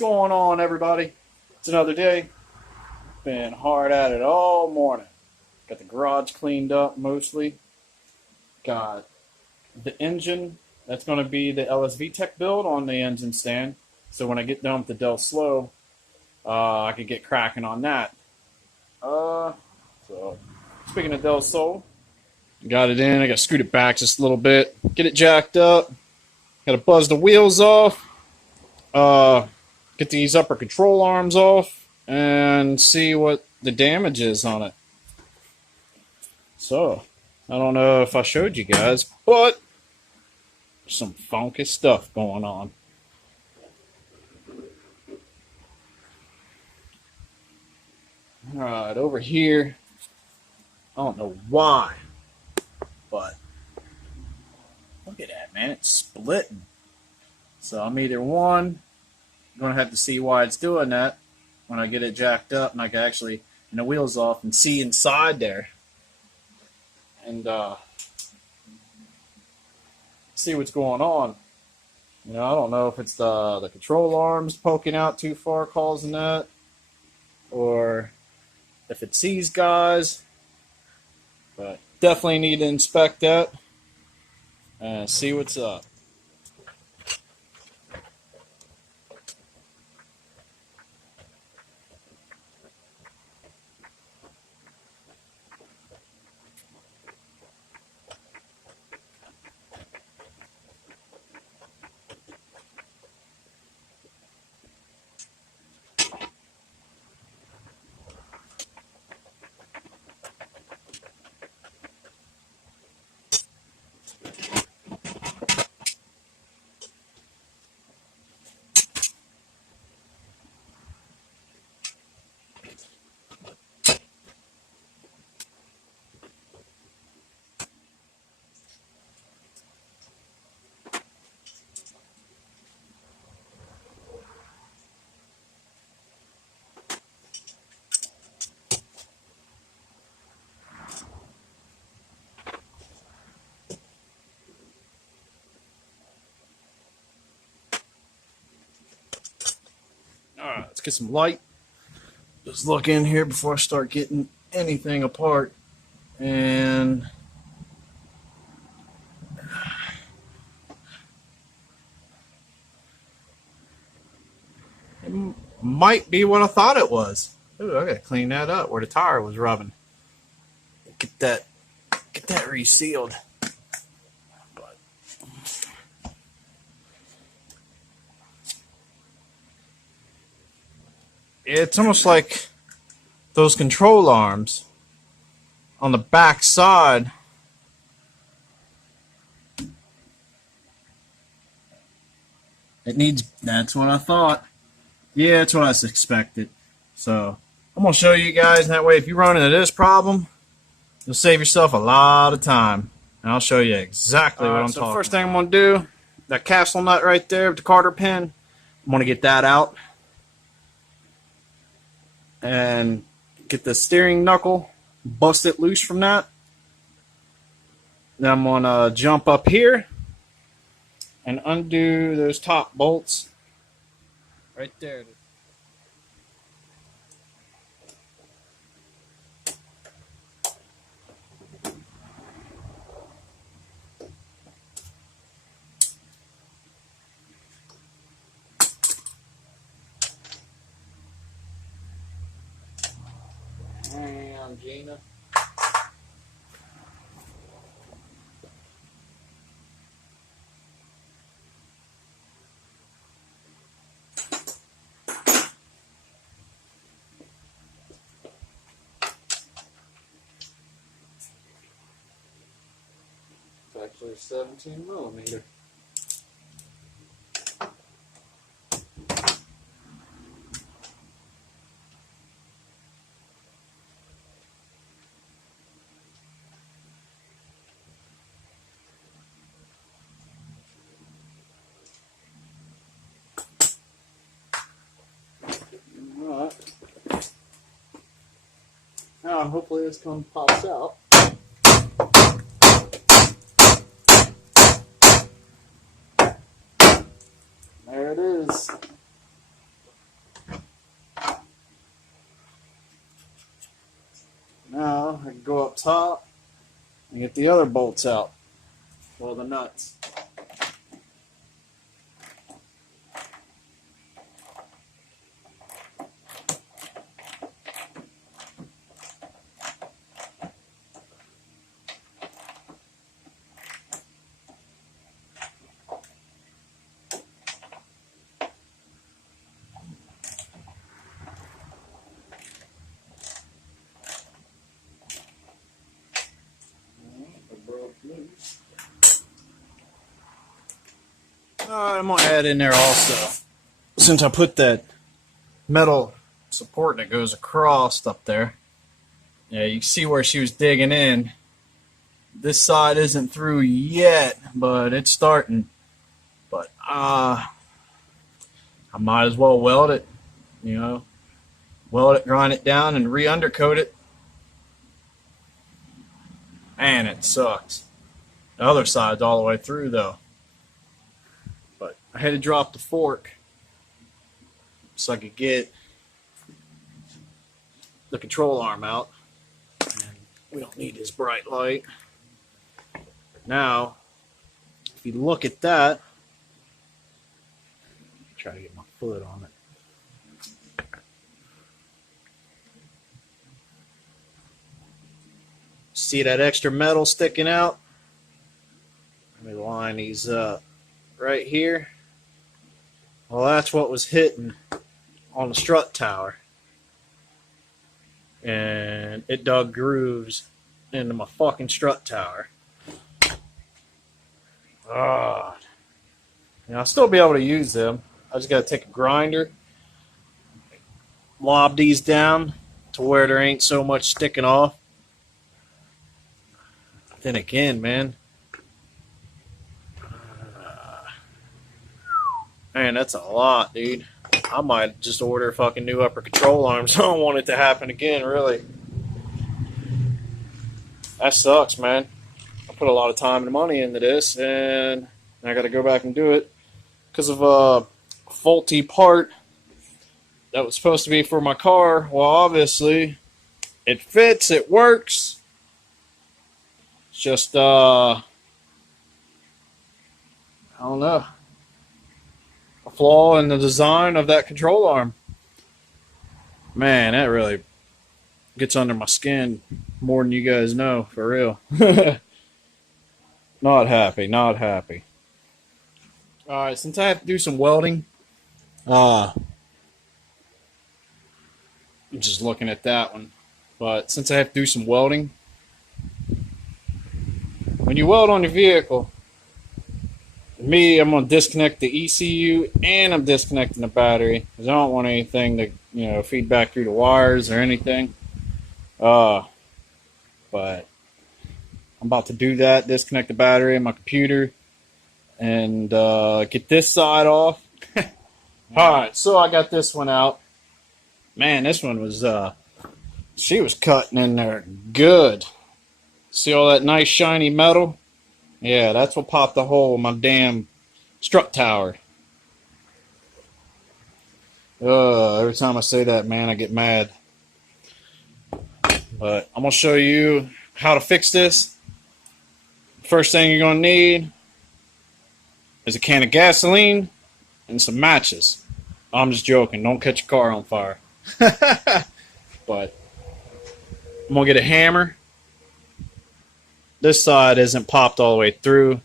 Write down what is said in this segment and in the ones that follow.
going on, everybody? It's another day. Been hard at it all morning. Got the garage cleaned up mostly. Got the engine. That's going to be the LSV Tech build on the engine stand. So when I get done with the Del Slow, I could get cracking on that. So speaking of Del Sol, got it in. I got to scoot it back just a little bit. Get it jacked up. Got to buzz the wheels off. Get these upper control arms off and see what the damage is on it. So, I don't know if I showed you guys, but some funky stuff going on. Alright, over here, I don't know why, but look at that, man, it's splitting. So I'm either one, I'm going to have to see why it's doing that when I get it jacked up and I can actually, the wheels off and see inside there. And see what's going on. I don't know if it's the control arms poking out too far causing that, or if it's these guys. But definitely need to inspect that and see what's up. Alright, let's get some light. Just look in here before I start getting anything apart. And it might be what I thought it was. Ooh, I gotta clean that up where the tire was rubbing. Get that resealed. But it's almost like those control arms on the back side. That's what I thought. Yeah, that's what I expected. So I'm going to show you guys, and that way if you run into this problem, you'll save yourself a lot of time. And I'll show you exactly what I'm talking about. First thing I'm going to do, that castle nut right there with the Carter pin, I'm going to get that out. And get the steering knuckle, bust it loose from that. Then I'm going to jump up here and undo those top bolts right there. And Gina. It's actually 17 millimeter. Now hopefully this one pops out. There it is. top and get the other bolts out. Well, the nuts. I'm going to add in there also, since I put that metal support that goes across up there. Yeah, you can see where she was digging in. This side isn't through yet, but it's starting. But I might as well weld it, weld it, grind it down, and re-undercoat it. Man, it sucks. The other side's all the way through, though. But I had to drop the fork so I could get the control arm out. And we don't need this bright light. Now, if you look at that, try to get my foot on it. See that extra metal sticking out? Let me line these up. Right here. Well, that's what was hitting on the strut tower. And it dug grooves into my fucking strut tower. God. I'll still be able to use them. I just got to take a grinder, lob these down to where there ain't so much sticking off. Then again, man, that's a lot, dude. I might just order fucking new upper control arms. I don't want it to happen again, really. That sucks, man. I put a lot of time and money into this, and I got to go back and do it because of a faulty part that was supposed to be for my car. Well, obviously, it fits, it works. It's just, I don't know, a flaw in the design of that control arm. Man, that really gets under my skin more than you guys know, for real. Not happy, not happy. Alright, since I have to do some welding, I'm just looking at that one. But since I have to do some welding, when you weld on your vehicle, me, I'm going to disconnect the ECU and I'm disconnecting the battery because I don't want anything to, feed back through the wires or anything. But I'm about to do that, disconnect the battery in my computer and get this side off. Alright, so I got this one out. Man, this one was, she was cutting in there good. See all that nice shiny metal? Yeah, that's what popped the hole in my damn strut tower. Every time I say that, man, I get mad. But I'm going to show you how to fix this. First thing you're going to need is a can of gasoline and some matches. I'm just joking. Don't catch your car on fire. But I'm going to get a hammer. This side isn't popped all the way through.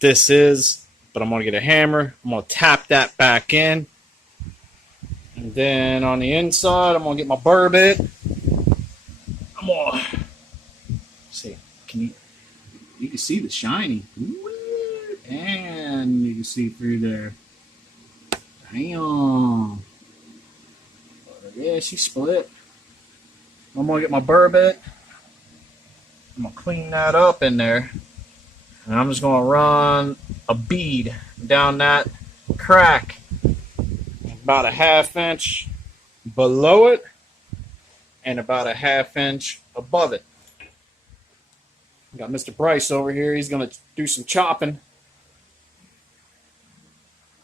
This is, but I'm going to get a hammer. I'm going to tap that back in. And then on the inside, I'm going to get my burr bit. I'm going to see. You can see the shiny. And you can see through there. Damn. Yeah, she split. I'm going to get my burr bit. I'm going to clean that up in there. And I'm just going to run a bead down that crack. About a 1/2 inch below it. And about a 1/2 inch above it. Got Mr. Bryce over here. He's going to do some chopping.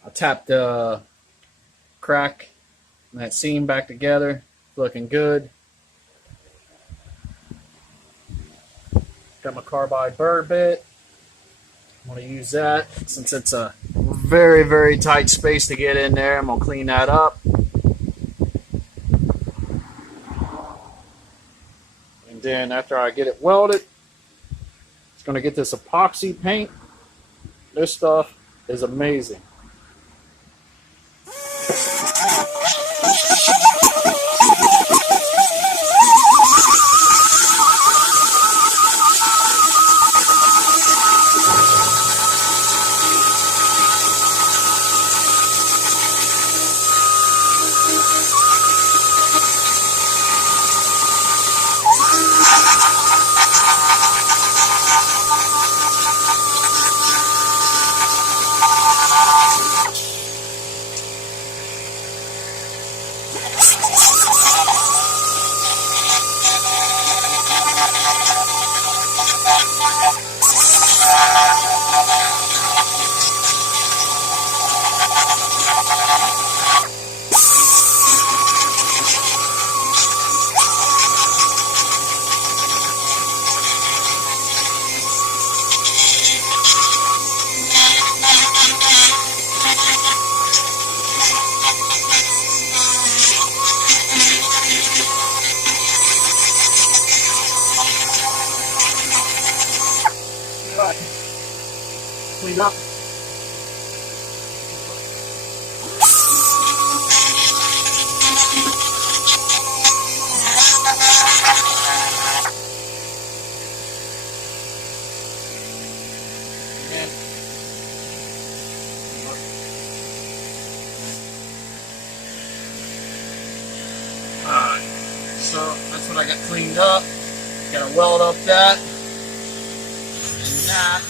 I tapped the crack and that seam back together. Looking good. Got my carbide burr bit. I'm going to use that since it's a very, very tight space to get in there. I'm going to clean that up. And then after I get it welded, it's going to get this epoxy paint. This stuff is amazing. Clean up. Alright, so that's what I got cleaned up. Gotta weld up that and that.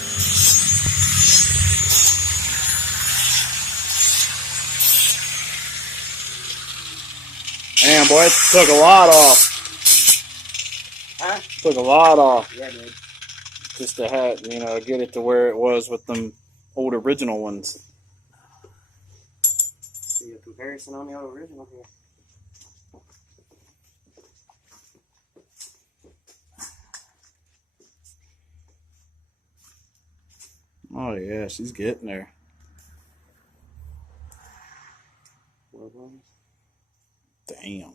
Damn, boy, it took a lot off. Huh? Took a lot off. Yeah, dude. Just to have, get it to where it was with them old original ones. See a comparison on the old original here. Oh yeah, she's getting there. Damn. Yeah.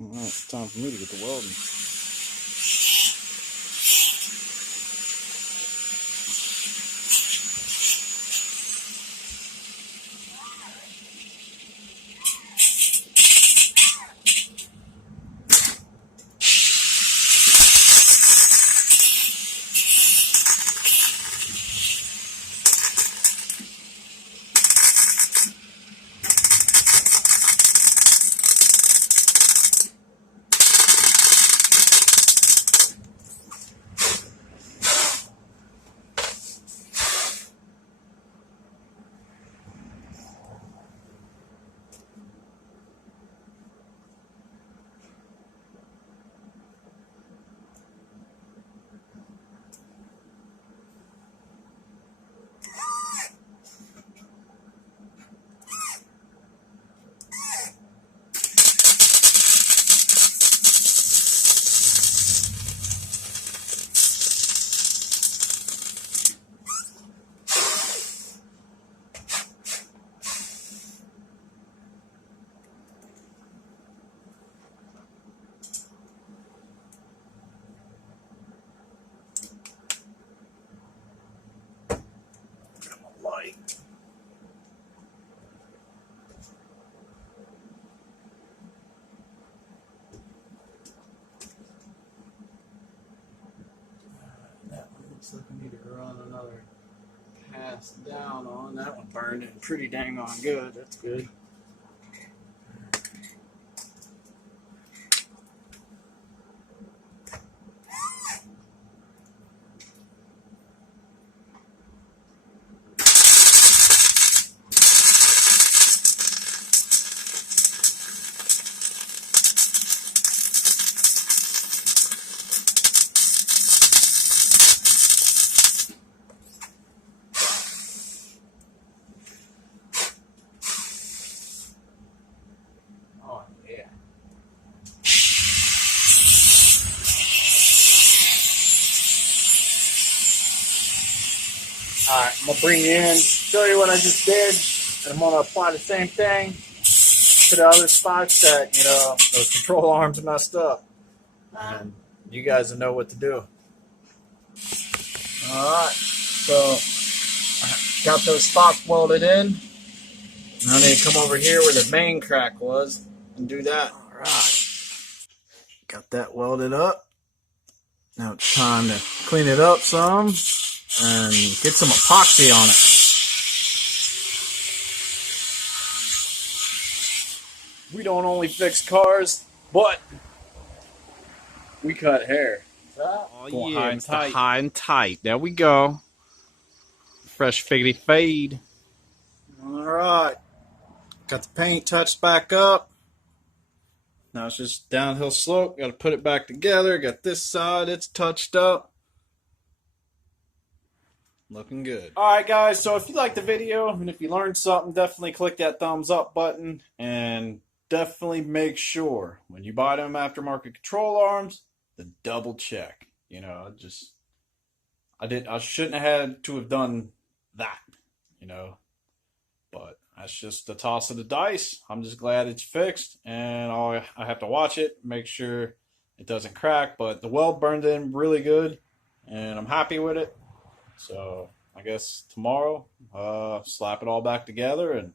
Alright, time for me to get the welding. Light. That one looks like I need to run another pass down on. That one burned it pretty dang on good. That's good. Alright, I'm going to bring you in, show you what I just did, and I'm going to apply the same thing to the other spots that, those control arms are messed up. And you guys will know what to do. Alright, so I got those spots welded in. Now I need to come over here where the main crack was and do that. Alright, got that welded up. Now it's time to clean it up some and get some epoxy on it. We don't only fix cars, but we cut hair. Oh Going yeah, high and Mr. tight. High and tight. There we go. Fresh figgity fade. Alright, got the paint touched back up. Now it's just downhill slope. Got to put it back together. Got this side, it's touched up. Looking good. Alright guys, so if you liked the video and if you learned something, definitely click that thumbs up button. And definitely make sure when you buy them aftermarket control arms, to double check. I shouldn't have had to have done that, but that's just the toss of the dice. I'm just glad it's fixed, and I have to watch it, make sure it doesn't crack. But the weld burned in really good, and I'm happy with it. So I guess tomorrow, slap it all back together and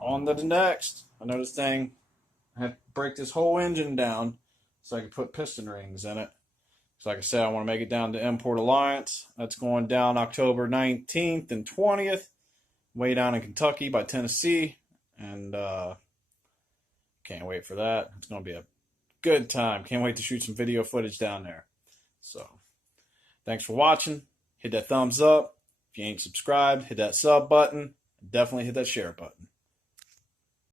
on to the next. I know this thing, I have to break this whole engine down so I can put piston rings in it. So like I said, I want to make it down to Import Alliance. That's going down October 19th and 20th. Way down in Kentucky by Tennessee. And can't wait for that. It's going to be a good time. Can't wait to shoot some video footage down there. So thanks for watching. Hit that thumbs up. If you ain't subscribed, hit that sub button. Definitely hit that share button.